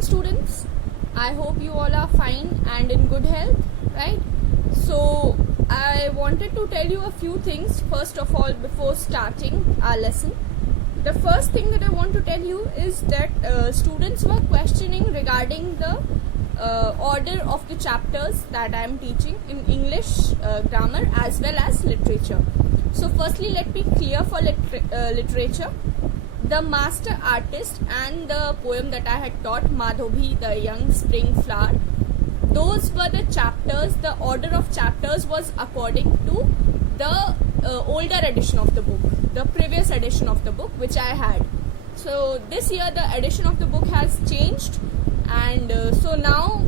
morning, students. I hope you all are fine and in good health, right? So I wanted to tell you a few things first of all before starting our lesson. The first thing that I want to tell you is that students were questioning regarding the order of the chapters that I am teaching in English, grammar as well as literature. So firstly, let me clear for literature. The master artist and the poem that I had taught, Madhobi, the young spring flower, those were the chapters. The order of chapters was according to the older edition of the book, the previous edition of the book which I had. So this year the edition of the book has changed, and so now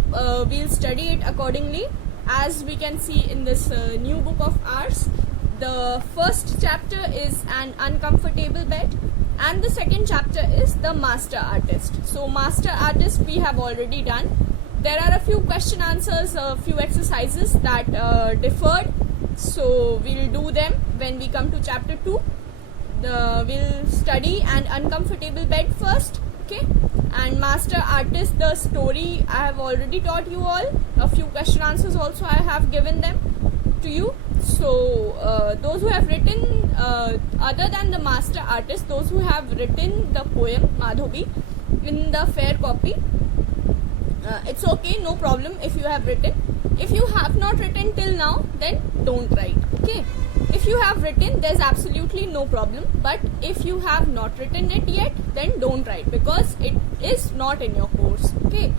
we'll study it accordingly. As we can see in this new book of ours, the first chapter is an uncomfortable bed, and the second chapter is the master artist. So master artist we have already done. There are a few question answers, a few exercises that differed, so we'll do them when we come to chapter 2. We'll study an uncomfortable bed first, okay, and master artist, the story I have already taught you all. A few question answers also I have given them to you. So those who have written other than the master artist, those who have written the poem Madhobi in the fair copy, it's okay, no problem if you have written. If you have not written till now, then don't write, okay. If you have written, there's absolutely no problem, but if you have not written it yet, then don't write, because it is not in your course, okay.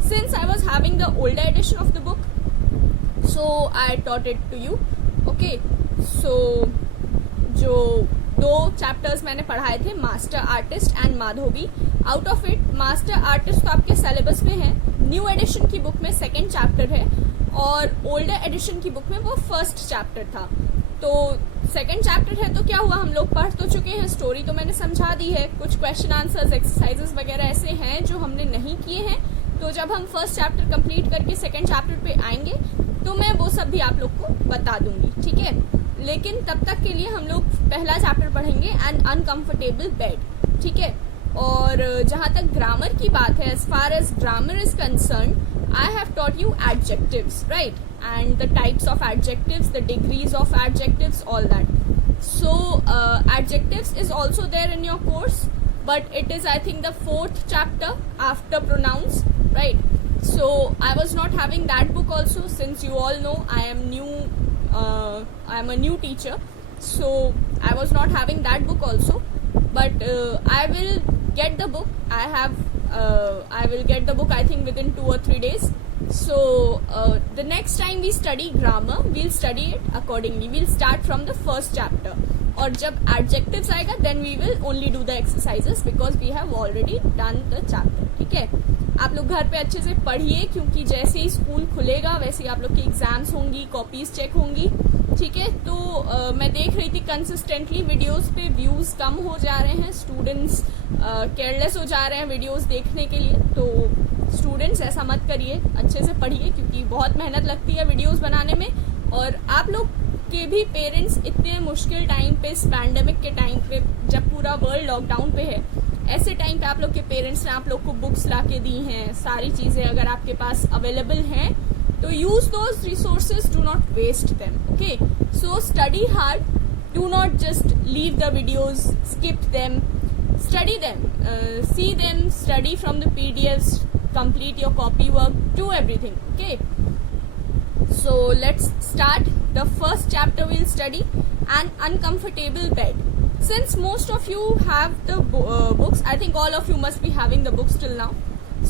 Since I was having the older edition of the book, so I taught it to you, okay. So जो दो chapters मैंने पढ़ाए थे, master artist and Madhobi, out of it master artist तो आपके syllabus में है, new edition की बुक में सेकंड चैप्टर है और ओल्डर एडिशन की बुक में वो फर्स्ट चैप्टर था. तो सेकंड चैप्टर है तो क्या हुआ, हम लोग पढ़ तो चुके हैं, स्टोरी तो मैंने समझा दी है, कुछ क्वेश्चन आंसर्स एक्सरसाइजेस वगैरह ऐसे हैं जो हमने नहीं किए हैं. तो जब हम फर्स्ट चैप्टर कंप्लीट करके सेकंड चैप्टर पे आएंगे तो मैं वो सब भी आप लोग को बता दूंगी, ठीक है. लेकिन तब तक के लिए हम लोग पहला चैप्टर पढ़ेंगे, एन अनकंफर्टेबल बेड, ठीक है. और जहाँ तक ग्रामर की बात है, as far as grammar is concern, I have taught you adjectives, right? And the types of adjectives, the degrees of adjectives, all that. So adjectives is also there in your course, but it is, I think, the fourth chapter after pronouns, right? So I was not having that book also, since you all know I am new. I am a new teacher, so I was not having that book also. But I will get the book. I will get the book, I think, within 2 or 3 days. So the next time we study grammar, we'll study it accordingly. We'll start from the first chapter. और जब adjectives आएगा, then we will only do the exercises because we have already done the chapter. ठीक है. आप लोग घर पे अच्छे से पढ़िए, क्योंकि जैसे ही स्कूल खुलेगा वैसे ही आप लोग की एग्जाम्स होंगी, कॉपीज चेक होंगी, ठीक है. तो मैं देख रही थी कंसिस्टेंटली वीडियोस पे व्यूज कम हो जा रहे हैं, स्टूडेंट्स केयरलेस हो जा रहे हैं वीडियोस देखने के लिए. तो स्टूडेंट्स ऐसा मत करिए, अच्छे से पढ़िए, क्योंकि बहुत मेहनत लगती है वीडियोस बनाने में. और आप लोग के भी पेरेंट्स इतने मुश्किल टाइम पे, इस पैंडेमिक के टाइम पे, जब पूरा वर्ल्ड लॉकडाउन पे है, ऐसे टाइम पे आप लोग के पेरेंट्स ने आप लोग को बुक्स ला के दी हैं, सारी चीज़ें अगर आपके पास अवेलेबल हैं तो use those resources, do not waste them, okay. So study hard, do not just leave the videos, skip them, study them, see them, study from the PDFs, complete your copy work, do everything, okay. So let's start. The first chapter we'll study an uncomfortable bed. Since most of you have the books, I think all of you must be having the books till now,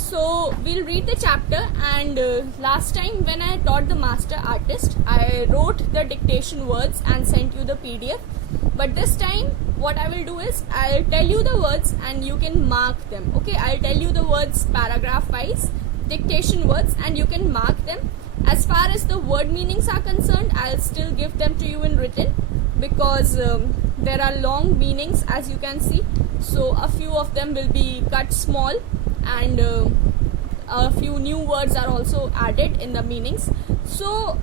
so we'll read the chapter. And last time when I taught the master artist, I wrote the dictation words and sent you the PDF. But this time what I will do is, I'll tell you the words and you can mark them, okay. I'll tell you the words paragraph wise, dictation words, and you can mark them. As far as the word meanings are concerned, I'll still give them to you in written, because there are long meanings, as you can see. So a few of them will be cut small, and a few new words are also added in the meanings. So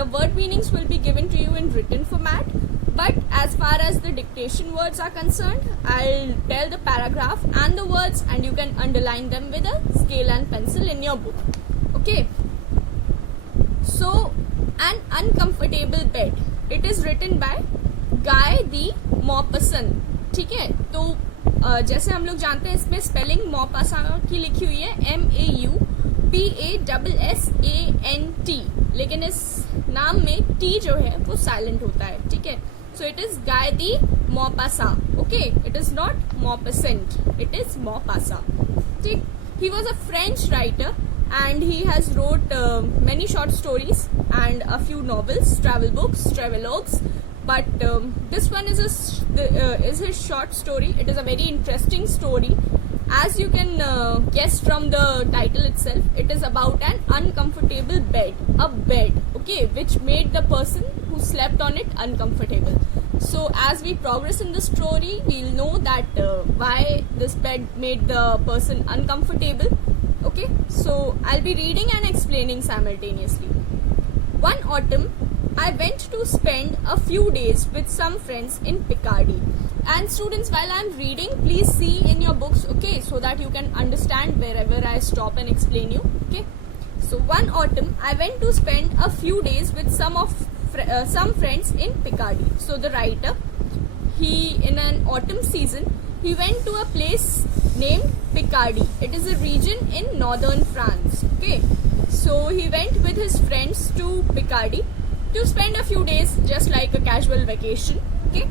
the word meanings will be given to you in written format. But as far as the dictation words are concerned, I'll tell the paragraph and the words, and you can underline them with a scale and pencil in your book. Okay. So, an uncomfortable bed. It is written by Guy de Maupassant. ठीक है, तो जैसे हम लोग जानते हैं इसमें spelling मॉपासांट की लिखी हुई है MAUPASSANT, लेकिन इस नाम में T जो है वो साइलेंट होता है. ठीक है, so it is Guy de Maupassant. Okay, it is not Maupassant, it is Maupassant. ठीक, he was a French writer and he has wrote many short stories and a few novels, travel books, travelogues. But this one is his short story. It is a very interesting story. As you can guess from the title itself, it is about an uncomfortable bed. A bed, okay, which made the person who slept on it uncomfortable. So as we progress in the story, we'll know that why this bed made the person uncomfortable. Okay, so I'll be reading and explaining simultaneously. One autumn, I went to spend a few days with some friends in Picardy. And students, while I'm reading, please see in your books, okay, so that you can understand wherever I stop and explain you. Okay, so one autumn, I went to spend a few days with some friends in Picardy. So the writer, in an autumn season, he went to a place named Picardy. It is a region in northern France. Okay, so he went with his friends to Picardy to spend a few days, just like a casual vacation. Okay,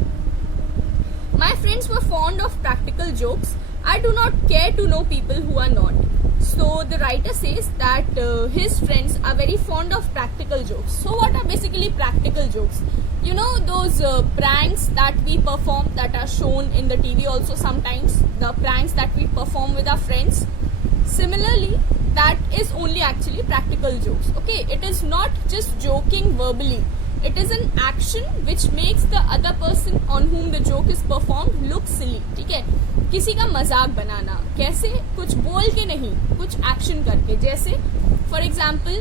my friends were fond of practical jokes. I do not care to know people who are not. So the writer says that his friends are very fond of practical jokes. So what are basically practical jokes? You know those pranks that we perform, that are shown in the TV also sometimes, the pranks that we perform with our friends. Similarly, that is only actually practical jokes. Okay, it is not just joking verbally. It is an action which makes the other person on whom the joke is performed look silly. ठीक है, किसी का मजाक बनाना, कैसे? कुछ बोल के नहीं, कुछ एक्शन करके. जैसे फॉर एग्जाम्पल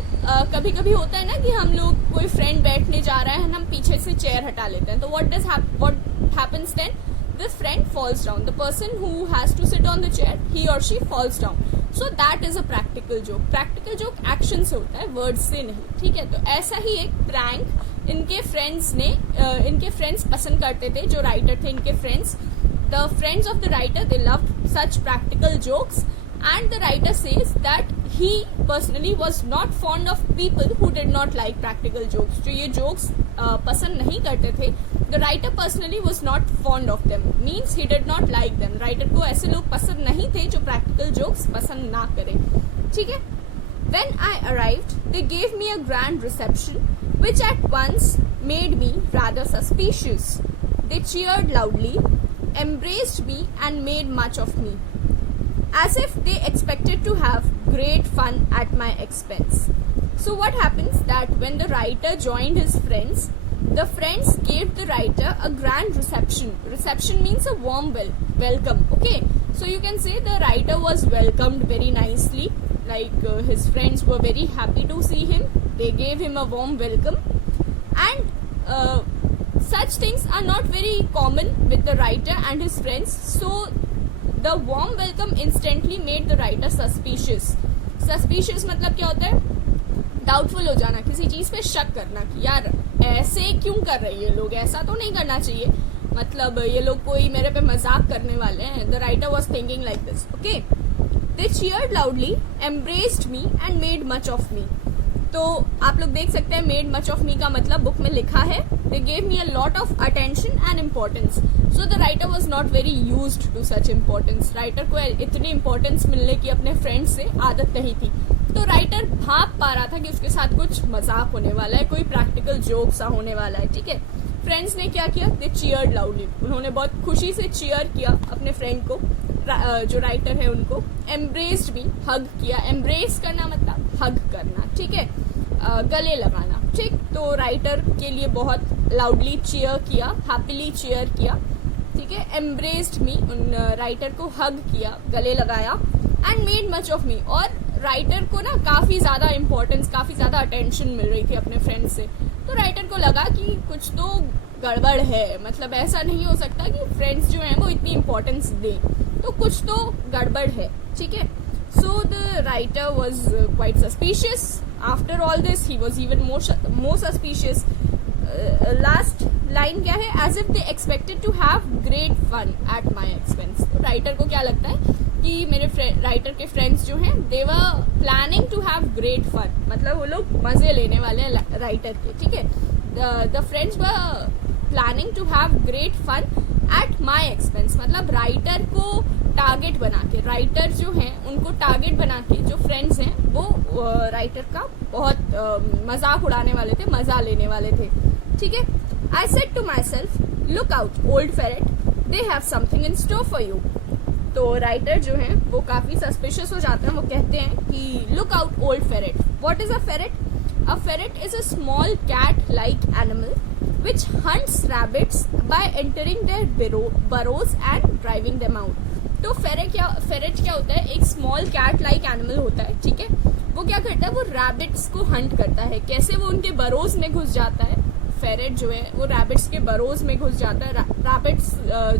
कभी कभी होता है ना कि हम लोग, कोई फ्रेंड बैठने जा रहा है, हम पीछे से चेयर हटा लेते हैं, तो what happens then? The friend falls down. The person who has to sit on the chair, he or she falls down. So that is a practical joke. Practical joke action से होता है, words से नहीं. ठीक है, तो ऐसा ही एक prank इनके friends पसंद करते थे, जो writer थे इनके friends. The friends of the writer, they loved such practical jokes, and the writer says that he personally was not fond of people who did not like practical jokes. जो ये jokes पसंद नहीं करते थे, the writer personally was not fond of them, means he did not like them. Writer को ऐसे लोग पसंद नहीं थे जो practical jokes पसंद ना करें. ठीक है, when I arrived, they gave me a grand reception, which at once made me rather suspicious. They cheered loudly, embraced me and made much of me, as if they expected to have great fun at my expense. So what happens that when the writer joined his friends, the friends gave the writer a grand reception. Reception means a warm welcome. Okay, so you can say the writer was welcomed very nicely, like his friends were very happy to see him. They gave him a warm welcome, and such things are not very common with the writer and his friends. So the warm welcome instantly made the writer suspicious. Suspicious मतलब क्या होता है? Doubtful हो जाना, किसी चीज पे शक करना कि यार ऐसे क्यों कर रहे हैं ये लोग, ऐसा तो नहीं करना चाहिए, मतलब ये लोग कोई मेरे पे मजाक करने वाले हैं. The writer was thinking like this. Okay, they cheered loudly, embraced me and made much of me. तो आप लोग देख सकते हैं मेड मच ऑफ मी का मतलब बुक में लिखा है, they gave me a lot of attention and importance. So the writer was not very used to such importance. Writer को इतनी इम्पोर्टेंस मिलने की अपने फ्रेंड से आदत नहीं थी, तो राइटर भाप पा रहा था कि उसके साथ कुछ मजाक होने वाला है, कोई प्रैक्टिकल जोक सा होने वाला है. ठीक है, फ्रेंड्स ने क्या किया? दे चीयर्ड लाउडली. उन्होंने बहुत खुशी से चीयर किया अपने फ्रेंड को, जो राइटर है उनको. एम्ब्रेस्ड भी, हग किया. एम्ब्रेस करना मतलब हग करना. ठीक है, गले लगाना. ठीक, तो राइटर के लिए बहुत लाउडली चीयर किया, हैप्पीली चीयर किया. ठीक है, एम्ब्रेस्ड मी, उन राइटर को हग किया, गले लगाया. And made much of me, और राइटर को ना काफी ज्यादा इम्पोर्टेंस, काफी ज्यादा अटेंशन मिल रही थी अपने फ्रेंड से. तो राइटर को लगा कि कुछ तो गड़बड़ है, मतलब ऐसा नहीं हो सकता कि फ्रेंड्स जो हैं वो इतनी इंपॉर्टेंस दें, तो कुछ तो गड़बड़ है, ठीक है. So the writer was quite suspicious. After all this he was even more suspicious. Last line क्या है? As if they expected to have great fun at my expense. तो राइटर को क्या लगता है कि मेरे राइटर के फ्रेंड्स जो हैं they were planning to have great fun, मतलब वो लोग मजे लेने वाले हैं राइटर के, ठीक है. The friends were planning to have great fun at my expense, मतलब राइटर को टारगेट बना के, राइटर जो हैं उनको टारगेट बना के जो फ्रेंड्स हैं वो राइटर का बहुत मजाक उड़ाने वाले थे, मजा लेने वाले थे, ठीक है. I said to myself, look out old ferret, they have something in store for you. तो राइटर जो हैं वो काफी सस्पिशियस हो जाते हैं. वो कहते हैं कि look out old ferret. What is a ferret? A ferret is a small cat like animal which hunts rabbits by entering their burrows and driving them out. तो फेरेट क्या होता है? एक स्मॉल कैट लाइक एनिमल होता है, ठीक है. वो क्या करता है? वो रैबिट्स को हंट करता है. कैसे? वो उनके बरोज में घुस जाता है. फेरेट जो है वो रैबिट्स के बरोज में घुस जाता है. रैबिट्स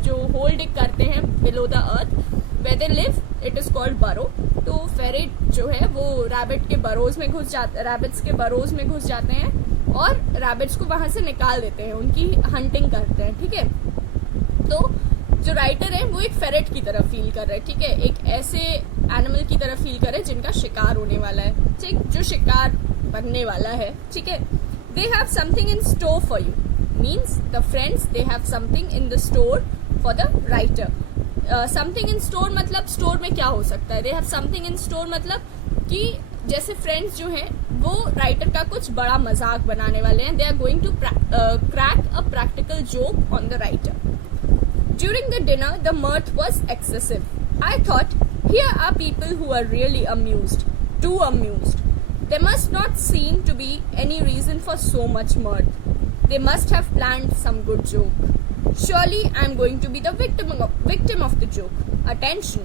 जो होल डिग करते हैं below the earth where they live, it is called burrow. तो फेरेट जो है वो रैबिट के बरोज में घुस जाते, रैबिट्स के बरोज में घुस जाते हैं और रैबिट्स को वहां से निकाल देते हैं, उनकी हंटिंग करते हैं, ठीक है. तो जो राइटर है वो एक फेरेट की तरह फील कर रहे हैं, ठीक है. एक ऐसे एनिमल की तरह फील कर रहे हैं जिनका शिकार होने वाला है, ठीक, जो शिकार बनने वाला है, ठीक है. दे have something in store for you means the friends they have something in the store for the writer. Something in store मतलब स्टोर में क्या हो सकता है? दे हैव समथिंग इन स्टोर मतलब कि जैसे फ्रेंड्स जो हैं वो राइटर का कुछ बड़ा मजाक बनाने वाले हैं. They are going to crack a practical joke on the writer. During the dinner the mirth was excessive. I thought, here are people who are really amused, too amused. There must not seem to be any reason for so much mirth. They must have planned some good joke. Surely I am going to be the victim of the joke. Attention.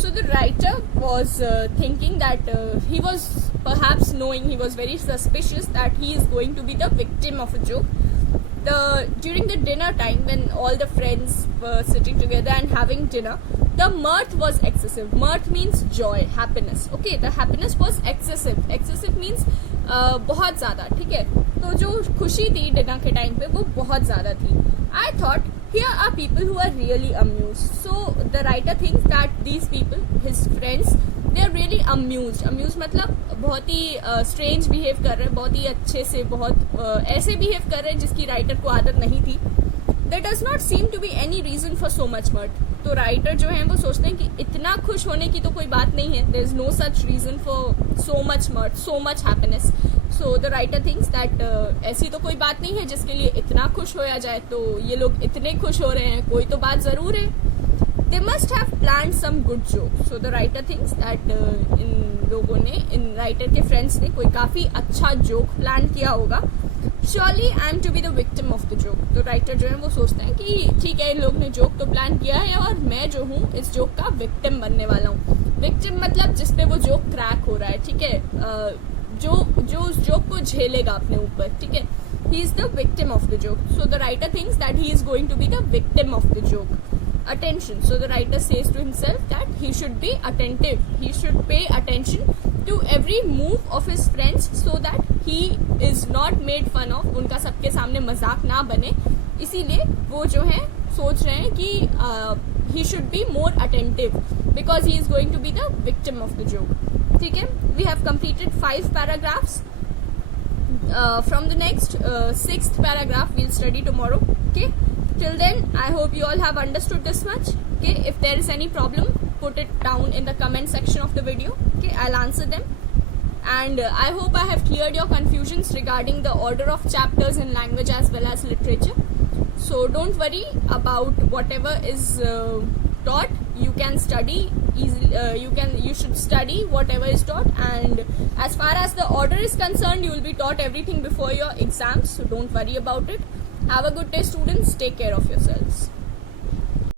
So the writer was thinking that he was perhaps knowing, he was very suspicious that he is going to be the victim of a joke. During the dinner time, when all the friends were sitting together and having dinner, the mirth was excessive. Mirth means joy, happiness. Okay, the happiness was excessive. Excessive means बहुत ज़्यादा, ठीक है. तो जो खुशी थी dinner के time पे वो बहुत ज़्यादा थी. I thought, here are people who are really amused. So the writer thinks that these people, his friends, they are really amused. Amused मतलब बहुत ही strange behave कर रहे हैं, बहुत ही अच्छे से, बहुत ऐसे behave कर रहे हैं जिसकी राइटर को आदत नहीं थी. There does not seem to be any reason for so much mirth. तो राइटर जो है वो सोचते हैं कि इतना खुश होने की तो कोई बात नहीं है. There is no such reason for so much mirth, so much happiness. So the writer thinks that ऐसी तो कोई बात नहीं है जिसके लिए इतना खुश होया जाए. तो ये लोग इतने खुश हो रहे हैं, कोई तो बात जरूर है. They must have planned some good joke. So the writer thinks that इन लोगों ने, इन राइटर के फ्रेंड्स ने कोई काफी अच्छा जोक प्लान किया होगा. Surely I am to be the victim of the joke. तो राइटर जो है वो सोचते हैं कि ठीक है, इन लोग ने जोक तो प्लान किया है और मैं जो हूँ इस जोक का विक्टिम बनने वाला हूँ. विक्टिम मतलब जिसपे वो जोक क्रैक हो रहा है, ठीक है, जो उस जोक को झेलेगा अपने ऊपर, ठीक है. He is the victim of the joke. So the writer thinks that he is going to be the victim of the joke. Attention. So the writer says to himself that he should be attentive. He should pay attention to every move of his friends so that he is not made fun of. उनका सबके सामने मजाक ना बने. इसीलिए वो जो है सोच रहे हैं कि he should be more attentive because he is going to be the victim of the joke. ठीक है. We have completed 5 paragraphs. From the next 6th paragraph we'll study tomorrow. Okay. Till then, I hope you all have understood this much. Okay, if there is any problem, put it down in the comment section of the video. Okay, I'll answer them. And I hope I have cleared your confusions regarding the order of chapters in language as well as literature. So don't worry about whatever is taught. You can study easily. You should study whatever is taught. And as far as the order is concerned, you will be taught everything before your exams. So don't worry about it. Have a good day, students. Take care of yourselves.